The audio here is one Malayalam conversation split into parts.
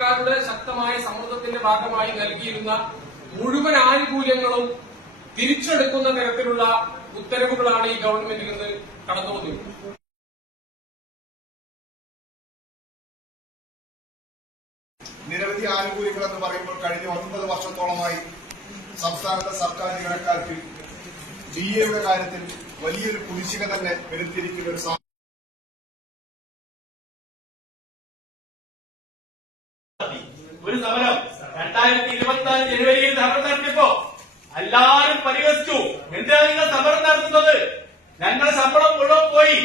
സർക്കാരുടെ ശക്തമായ സമ്മർദ്ദത്തിന്റെ ഭാഗമായി നൽകിയിരുന്ന മുഴുവൻ ആനുകൂല്യങ്ങളും തിരിച്ചെടുക്കുന്ന തരത്തിലുള്ള ഉത്തരവുകളാണ് ഈ ഗവൺമെന്റിൽ നിന്ന് കടന്നുവന്നിരുന്നത്. നിരവധി ആനുകൂല്യങ്ങൾ എന്ന് പറയുമ്പോൾ കഴിഞ്ഞ 9 വർഷത്തോളമായി സംസ്ഥാനത്തെ സർക്കാർ ജീവനക്കാർക്ക് ഡിഎയുടെ കാര്യത്തിൽ വലിയൊരു കുടിശ്ശിക തന്നെ വരുത്തിയിരിക്കുന്ന ഒരു സമരം 2024 ജനുവരിയിൽ സമരം നടത്തിയപ്പോ എല്ലാവരും പരിഹസിച്ചു. എന്തിനാണ് നിങ്ങൾ സമരം നടത്തുന്നത്? ഞങ്ങളുടെ ശമ്പളം മുഴുവൻ പോയി.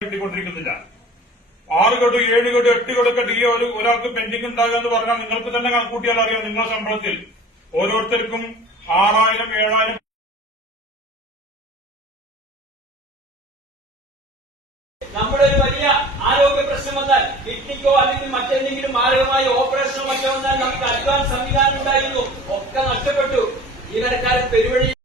കിട്ടിക്കൊണ്ടിരിക്കുന്നില്ല. 6 ഗഡു 7 ഗഡു 8 ഗഡൊക്കെ ഡി ഒരാൾക്ക് പെൻഡിംഗ് ഉണ്ടാകുക എന്ന് പറഞ്ഞാൽ നിങ്ങൾക്ക് തന്നെ കണക്കൂട്ടിയാൽ അറിയാം. നിങ്ങളുടെ ശമ്പളത്തിൽ ഓരോരുത്തർക്കും 6000 7000 നമ്മുടെ ഒരു വലിയ ആരോഗ്യ പ്രശ്നം വന്നാൽ, കിഡ്നിക്കോ അല്ലെങ്കിൽ മറ്റെന്തെങ്കിലും മാരകമായ ഓപ്പറേഷനോ മറ്റോ വന്നാൽ നമുക്ക് അഡ്വാൻസ് സംവിധാനം ഉണ്ടായിരുന്നു. ഒക്കെ നഷ്ടപ്പെട്ടു. ജീവനക്കാരൻ പെരുവഴി